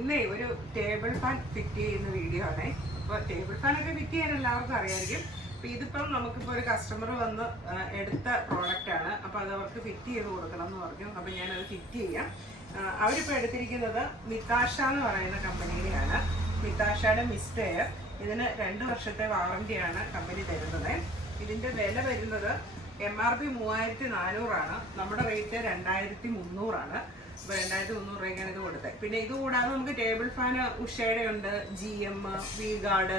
ഇന്നേ ഒരു table fan fit ചെയ്യുന്ന വീഡിയോ ആണേ. അപ്പോൾ ടേബിൾ ഫാൻ ഒക്കെ ഫിറ്റ് ചെയ്യാൻ എല്ലാവർക്കും അറിയായിരിക്കും. അപ്പോൾ ഇതിപ്പം നമുക്കിപ്പോൾ ഒരു കസ്റ്റമർ വന്ന് എടുത്ത പ്രോഡക്റ്റ് ആണ്. അപ്പോൾ അത് അവർക്ക് ഫിറ്റ് ചെയ്ത് കൊടുക്കണം എന്ന് പറഞ്ഞു. അപ്പോൾ ഞാനത് ഫിറ്റ് ചെയ്യാം. അവരിപ്പോ എടുത്തിരിക്കുന്നത് മിത്താഷ എന്ന് പറയുന്ന കമ്പനിയിലെയാണ് മിത്താഷയുടെ മിസ്റ്റെയർ ഇതിന് രണ്ട് വർഷത്തെ വാറണ്ടിയാണ് കമ്പനി തരുന്നത്. ഇതിന്റെ വില വരുന്നത് എം ആർ പി മൂവായിരത്തി നാനൂറാണ്. നമ്മുടെ റേറ്റ് രണ്ടായിരത്തി മുന്നൂറാണ്. അപ്പോൾ രണ്ടായിരത്തി മുന്നൂറ് രൂപയ്ക്കാണ് ഇത് കൊടുത്തത് പിന്നെ ഇത് കൂടാതെ നമുക്ക് ടേബിൾ ഫാൻ ഉഷയുടെ ഉണ്ട് G M V guard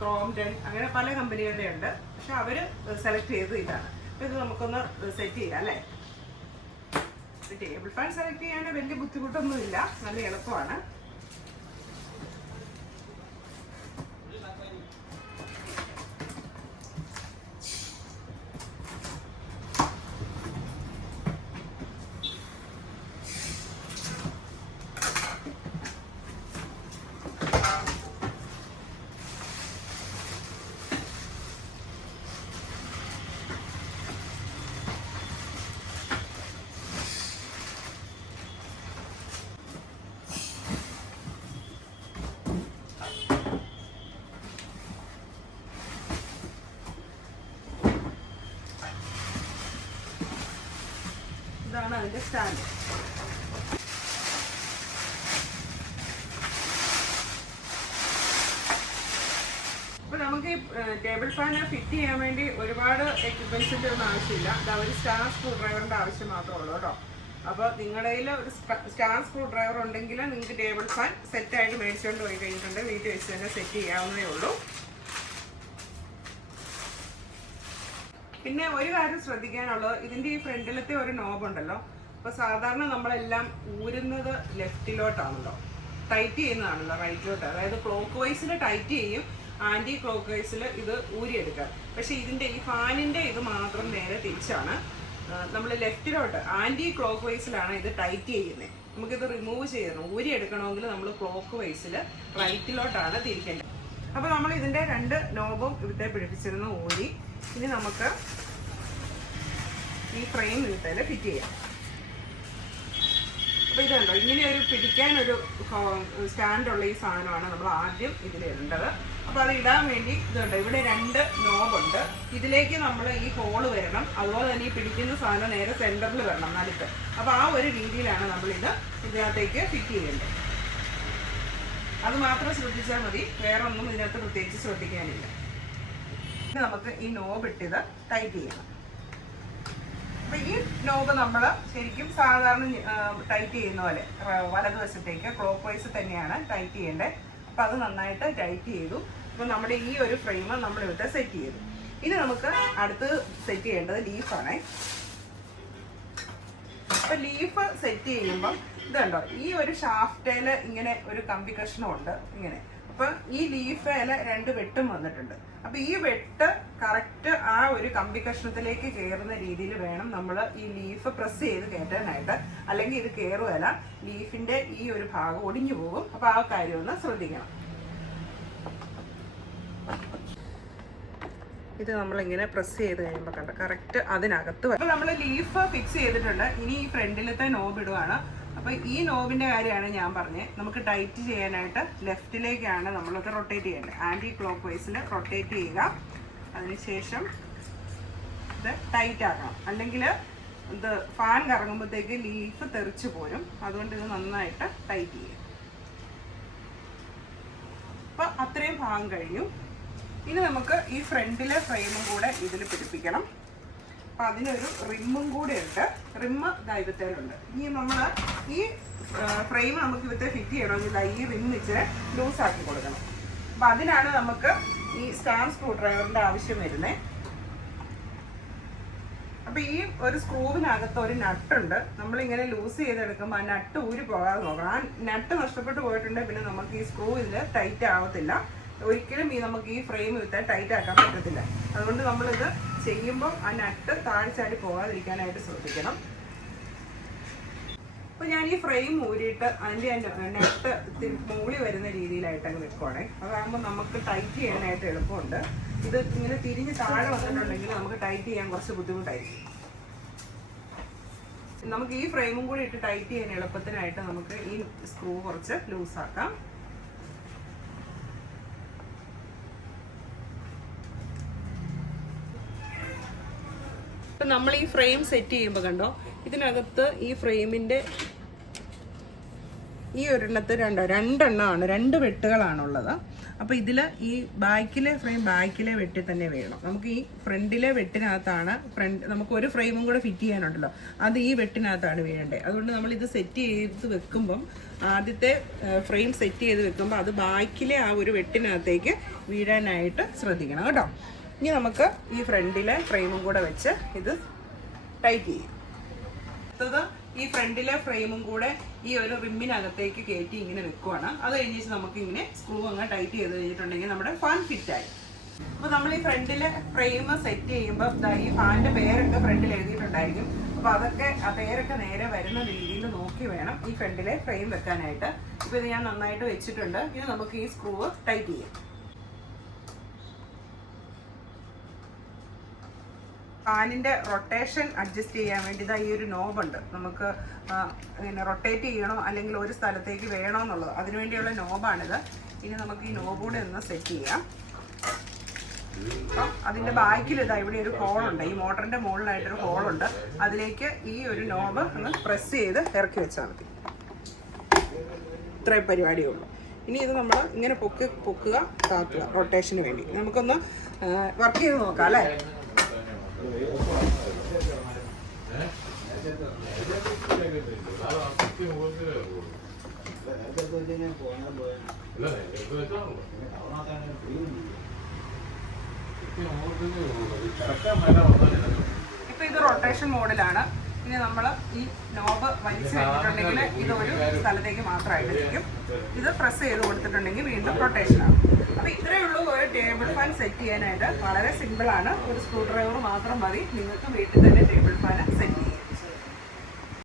Crompton അങ്ങനെ പല കമ്പനികളുടെ ഉണ്ട്. പക്ഷെ അവർ സെലക്ട് ചെയ്തത് ഇതാണ്. അപ്പോൾ ഇത് നമുക്കൊന്ന് സെറ്റ് ചെയ്യാം അല്ലേ? ടേബിൾ ഫാൻ സെലക്ട് ചെയ്യാൻ വലിയ ബുദ്ധിമുട്ടൊന്നുമില്ല. നല്ല എളുപ്പമാണ്. ഇതാണ് അതിന്റെ സ്റ്റാൻഡ്. അപ്പോൾ നമുക്ക് ഈ ടേബിൾ ഫാൻ ഫിറ്റ് ചെയ്യാൻ വേണ്ടി ഒരുപാട് എക്യുപ്മെന്റ്സിന്റെ ഒന്നും ആവശ്യമില്ല. അത് ഒരു സ്റ്റാർ സ്ക്രൂ ഡ്രൈവറിന്റെ ആവശ്യം മാത്രമേ ഉള്ളൂ കേട്ടോ. അപ്പോൾ നിങ്ങളുടെ കയ്യിൽ ഒരു സ്റ്റാർ സ്ക്രൂ ഡ്രൈവർ ഉണ്ടെങ്കിൽ നിങ്ങൾക്ക് ടേബിൾ ഫാൻ സെറ്റായിട്ട് മേടിച്ചുകൊണ്ട് പോയി കഴിഞ്ഞിട്ടുണ്ട് വീട്ടിൽ വെച്ച് തന്നെ സെറ്റ് ചെയ്യാവുന്നതേ ഉള്ളൂ. പിന്നെ ഒരു കാര്യം ശ്രദ്ധിക്കാനുള്ളത് ഇതിന്റെ ഈ ഫ്രണ്ടിലത്തെ ഒരു നോബ് ഉണ്ടല്ലോ അപ്പൊ സാധാരണ നമ്മളെല്ലാം ഊരുന്നത് ലെഫ്റ്റിലോട്ടാണല്ലോ. ടൈറ്റ് ചെയ്യുന്നതാണല്ലോ റൈറ്റിലോട്ട് അതായത് ക്ലോക്ക് വൈസിൽ ടൈറ്റ് ചെയ്യും ആന്റി ക്ലോക്ക് വൈസിൽ ഇത് ഊരിയെടുക്കാം പക്ഷെ ഇതിന്റെ ഈ ഫാനിന്റെ ഇത് മാത്രം നേരെ തിരിച്ചാണ് നമ്മൾ ലെഫ്റ്റിലോട്ട് ആന്റി ക്ലോക്ക് വൈസിലാണ് ഇത് ടൈറ്റ് ചെയ്യുന്നത് നമുക്കിത് റിമൂവ് ചെയ്യണം ഊരിയെടുക്കണമെങ്കിൽ നമ്മൾ ക്ലോക്ക് വൈസിൽ റൈറ്റിലോട്ടാണ് തിരിക്കേണ്ടത്. അപ്പോൾ നമ്മൾ ഇതിന്റെ രണ്ട് നോബും ഇവിടെ പിടിപ്പിച്ചിരുന്ന ഊരി ഇനി നമുക്ക് ഈ ഫ്രെയിം തന്നെ ഫിറ്റ് ചെയ്യാം. അപ്പോൾ ഇതുണ്ടോ? ഇങ്ങനെ ഒരു പിടിക്കാൻ ഒരു സ്റ്റാൻഡുള്ള ഈ സാധനമാണ് നമ്മൾ ആദ്യം ഇതിൽ ഇടേണ്ടത് അപ്പോൾ അത് ഇടാൻ വേണ്ടി ഇതുണ്ട്? ഇവിടെ രണ്ട് നോബുണ്ട് ഇതിലേക്ക് നമ്മൾ ഈ ഹോൾ വരണം. അതുപോലെ തന്നെ ഈ പിടിക്കുന്ന സാധനം നേരെ സെന്ററിൽ വരണം നടുക്ക്. അപ്പോൾ ആ ഒരു രീതിയിലാണ് നമ്മൾ നമ്മളിത് ഇതിനകത്തേക്ക് ഫിറ്റ് ചെയ്യേണ്ടത്. അത് മാത്രം ശ്രദ്ധിച്ചാൽ മതി. വേറൊന്നും ഇതിനകത്ത് പ്രത്യേകിച്ച് ശ്രദ്ധിക്കാനില്ല. നമുക്ക് ഈ നോബ് ഇട്ടിത് ടൈറ്റ് ചെയ്യണം. അപ്പൊ ഈ നോബ് നമ്മൾ ശരിക്കും സാധാരണ ടൈറ്റ് ചെയ്യുന്ന പോലെ വലതുവശത്തേക്ക് ക്ലോക്ക് വൈസ് തന്നെയാണ് ടൈറ്റ് ചെയ്യേണ്ടത്. അപ്പൊ അത് നന്നായിട്ട് ടൈറ്റ് ചെയ്തു. അപ്പൊ നമ്മുടെ ഈ ഒരു ഫ്രെയിം നമ്മൾ ഇവിടെ സെറ്റ് ചെയ്തു. ഇനി നമുക്ക് അടുത്ത് സെറ്റ് ചെയ്യേണ്ടത് ലീഫാണ് അപ്പൊ ലീഫ് സെറ്റ് ചെയ്യുമ്പോൾ ഇതുണ്ടോ ഈ ഒരു ഷാഫ്റ്റേൽ ഇങ്ങനെ ഒരു കമ്പി കഷ്ണമുണ്ട് ഇങ്ങനെ. അപ്പൊ ഈ ലീഫേൽ രണ്ട് വെട്ടും വന്നിട്ടുണ്ട്. അപ്പൊ ഈ വെട്ട് കറക്റ്റ് ആ ഒരു കമ്പി കഷ്ണത്തിലേക്ക് കയറുന്ന രീതിയിൽ വേണം നമ്മൾ ഈ ലീഫ് പ്രസ് ചെയ്ത് കയറ്റാനായിട്ട്. അല്ലെങ്കിൽ ഇത് കയറുകയല്ല ലീഫിന്റെ ഈ ഒരു ഭാഗം ഒടിഞ്ഞു പോകും. അപ്പൊ ആ കാര്യം ഒന്ന് ശ്രദ്ധിക്കണം. ഇത് നമ്മളിങ്ങനെ പ്രസ് ചെയ്ത് കഴിയുമ്പോൾ കണ്ട? കറക്റ്റ് അതിനകത്ത് വരും നമ്മൾ ലീഫ് ഫിക്സ് ചെയ്തിട്ടുണ്ട്. ഇനി ഈ ഫ്രണ്ടിലത്തെ നോബ് ഇടുവാണ്. അപ്പോൾ ഈ നോബിന്റെ കാര്യമാണ് ഞാൻ പറഞ്ഞത് നമുക്ക് ടൈറ്റ് ചെയ്യാനായിട്ട് ലെഫ്റ്റിലേക്കാണ് നമ്മളത് റൊട്ടേറ്റ് ചെയ്യേണ്ടത് ആന്റി ക്ലോക്ക് വൈസിൽ റൊട്ടേറ്റ് ചെയ്യുക. അതിനുശേഷം ഇത് ടൈറ്റ് ആക്കണം. അല്ലെങ്കിൽ ഇത് ഫാൻ കറങ്ങുമ്പോഴത്തേക്ക് ലീഫ് തെറിച്ച് പോരും. അതുകൊണ്ട് ഇത് നന്നായിട്ട് ടൈറ്റ് ചെയ്യും. അപ്പോൾ അത്രയും ഭാഗം കഴിഞ്ഞു. ഇനി നമുക്ക് ഈ ഫ്രണ്ടിലെ ഫ്രെയിമും കൂടെ ഇതിൽ പിടിപ്പിക്കണം. അപ്പൊ അതിനൊരു റിമ്മും കൂടെ ഉണ്ട് റിമ്മ് ദൈവത്തേലുണ്ട് ഇനി നമ്മൾ ഈ ഫ്രെയിം നമുക്ക് ഇവിടുത്തെ ഫിറ്റ് ചെയ്യണമെങ്കിൽ ഈ റിം ലൂസ് ആക്കി കൊടുക്കണം. അപ്പൊ അതിനാണ് നമുക്ക് ഈ സ്റ്റാർ സ്ക്രൂ ഡ്രൈവറിന്റെ ആവശ്യം വരുന്നത് അപ്പൊ ഈ ഒരു സ്ക്രൂവിനകത്ത് ഒരു നട്ടുണ്ട്. നമ്മൾ ഇങ്ങനെ ലൂസ് ചെയ്തെടുക്കുമ്പോൾ ആ നട്ട് ഊരി പോകാതെ നോക്കണം. ആ നട്ട് നഷ്ടപ്പെട്ടു പോയിട്ടുണ്ടെങ്കിൽ പിന്നെ നമുക്ക് ഈ സ്ക്രൂ ഇതിൽ ടൈറ്റ് ആവത്തില്ല. ഒരിക്കലും ഈ നമുക്ക് ഈ ഫ്രെയിം വിത്താൽ ടൈറ്റ് ആക്കാൻ പറ്റത്തില്ല. അതുകൊണ്ട് നമ്മളിത് ചെയ്യുമ്പോൾ ആ നട്ട് താഴ്ചാടി പോകാതിരിക്കാനായിട്ട് ശ്രദ്ധിക്കണം. അപ്പൊ ഞാൻ ഈ ഫ്രെയിം ഊരിയിട്ട് അതിന്റെ നട്ട് മൂളി വരുന്ന രീതിയിലായിട്ട് അങ്ങ് വെക്കുവാണേ. അതാകുമ്പോൾ നമുക്ക് ടൈറ്റ് ചെയ്യാനായിട്ട് എളുപ്പമുണ്ട്. ഇത് ഇങ്ങനെ തിരിഞ്ഞ് താഴെ വന്നിട്ടുണ്ടെങ്കിൽ നമുക്ക് ടൈറ്റ് ചെയ്യാൻ കുറച്ച് ബുദ്ധിമുട്ടായിരിക്കും. നമുക്ക് ഈ ഫ്രെയിമും കൂടി ഇട്ട് ടൈറ്റ് ചെയ്യാൻ എളുപ്പത്തിനായിട്ട് നമുക്ക് ഈ സ്ക്രൂ കുറച്ച് ലൂസാക്കാം ഇപ്പം നമ്മൾ ഈ ഫ്രെയിം സെറ്റ് ചെയ്യുമ്പോൾ കണ്ടോ? ഇതിനകത്ത് ഈ ഫ്രെയിമിന്റെ ഈ ഒരെണ്ണത്ത് രണ്ടോ രണ്ടെണ്ണമാണ് രണ്ട് വെട്ടുകളാണുള്ളത്. അപ്പോൾ ഇതിൽ ഈ ബാക്കിലെ ഫ്രെയിം ബാക്കിലെ വെട്ടി തന്നെ വേണം. നമുക്ക് ഈ ഫ്രണ്ടിലെ വെട്ടിനകത്താണ് ഫ്രണ്ട് നമുക്ക് ഒരു ഫ്രെയിമും കൂടെ ഫിറ്റ് ചെയ്യാനുണ്ടല്ലോ. അത് ഈ വെട്ടിനകത്താണ് വീഴേണ്ടത് അതുകൊണ്ട് നമ്മൾ ഇത് സെറ്റ് ചെയ്ത് വെക്കുമ്പം ആദ്യത്തെ ഫ്രെയിം സെറ്റ് ചെയ്ത് വെക്കുമ്പോൾ അത് ബാക്കിലെ ആ ഒരു വെട്ടിനകത്തേക്ക് വീഴാനായിട്ട് ശ്രദ്ധിക്കണം. കേട്ടോ? ഇനി നമുക്ക് ഈ ഫ്രണ്ടിലെ ഫ്രെയിമും കൂടെ വെച്ച് ഇത് ടൈറ്റ് ചെയ്യും. അടുത്തത് ഈ ഫ്രണ്ടിലെ ഫ്രെയിമും കൂടെ ഈ ഒരു റിമ്മിനകത്തേക്ക് കയറ്റി ഇങ്ങനെ വെക്കുവാണ്. അത് കഴിഞ്ഞിട്ട് നമുക്ക് ഇങ്ങനെ സ്ക്രൂ അങ്ങ് ടൈറ്റ് ചെയ്ത് കഴിഞ്ഞിട്ടുണ്ടെങ്കിൽ നമ്മുടെ ഫാൻ ഫിറ്റ് ആയി. അപ്പോൾ നമ്മൾ ഈ ഫ്രണ്ടിലെ ഫ്രെയിം സെറ്റ് ചെയ്യുമ്പോൾ ഈ ഫാനിന്റെ പേരൊക്കെ ഫ്രണ്ടിൽ എഴുതിയിട്ടുണ്ടായിരിക്കും. അപ്പോൾ അതൊക്കെ ആ പേരൊക്കെ നേരെ വരുന്ന രീതിയിൽ നോക്കി വേണം ഈ ഫ്രണ്ടിലെ ഫ്രെയിം വെക്കാനായിട്ട്. ഇപ്പൊ ഇത് ഞാൻ നന്നായിട്ട് വെച്ചിട്ടുണ്ട്. ഇനി നമുക്ക് ഈ സ്ക്രൂ ടൈറ്റ് ചെയ്യാം. ഫാനിന്റെ റൊട്ടേഷൻ അഡ്ജസ്റ്റ് ചെയ്യാൻ വേണ്ടി ഇതാ ഈ ഒരു നോബുണ്ട് നമുക്ക് ഇങ്ങനെ റൊട്ടേറ്റ് ചെയ്യണോ അല്ലെങ്കിൽ ഒരു സ്ഥലത്തേക്ക് വേണോ എന്നുള്ളത്. അതിനുവേണ്ടിയുള്ള നോബാണിത് ഇനി നമുക്ക് ഈ നോബ് കൂടെ ഒന്ന് സെറ്റ് ചെയ്യാം. അപ്പം അതിന്റെ ബാക്കിൽ ഇതാ ഇവിടെ ഒരു ഹോളുണ്ട് ഈ മോട്ടറിന്റെ മുകളിലായിട്ടൊരു ഹോളുണ്ട് അതിലേക്ക് ഈ ഒരു നോബ് ഒന്ന് പ്രസ് ചെയ്ത് ഇറക്കി വെച്ചാൽ മതി. ഇത്രയും പരിപാടിയേ ഉള്ളൂ. ഇനി ഇത് നമ്മൾ ഇങ്ങനെ പൊക്കി പൊക്കുക താക്കുക റൊട്ടേഷന് വേണ്ടി. നമുക്കൊന്ന് വർക്ക് ചെയ്ത് നോക്കാം അല്ലേ? ഇപ്പൊ ഇത് റൊട്ടേഷൻ മോഡിലാണ് ഇനി നമ്മൾ ഈ നോബ് വലിച്ചു കഴിഞ്ഞിട്ടുണ്ടെങ്കിൽ ഇത് ഒരു സ്ഥലത്തേക്ക് മാത്രമായിട്ട് ഇത് പ്രസ് ചെയ്ത് കൊടുത്തിട്ടുണ്ടെങ്കിൽ വീണ്ടും റൊട്ടേഷൻ അപ്പൊ ഇത്രയേ ഉള്ളൂ ഒരു ടേബിൾ ഫാൻ സെറ്റ് ചെയ്യാനായിട്ട്. വളരെ സിമ്പിൾ ആണ്. ഒരു സ്ക്രൂ ഡ്രൈവർ മാത്രം മതി. നിങ്ങൾക്ക് വീട്ടിൽ തന്നെ ടേബിൾ ഫാൻ സെറ്റ് ചെയ്യാം.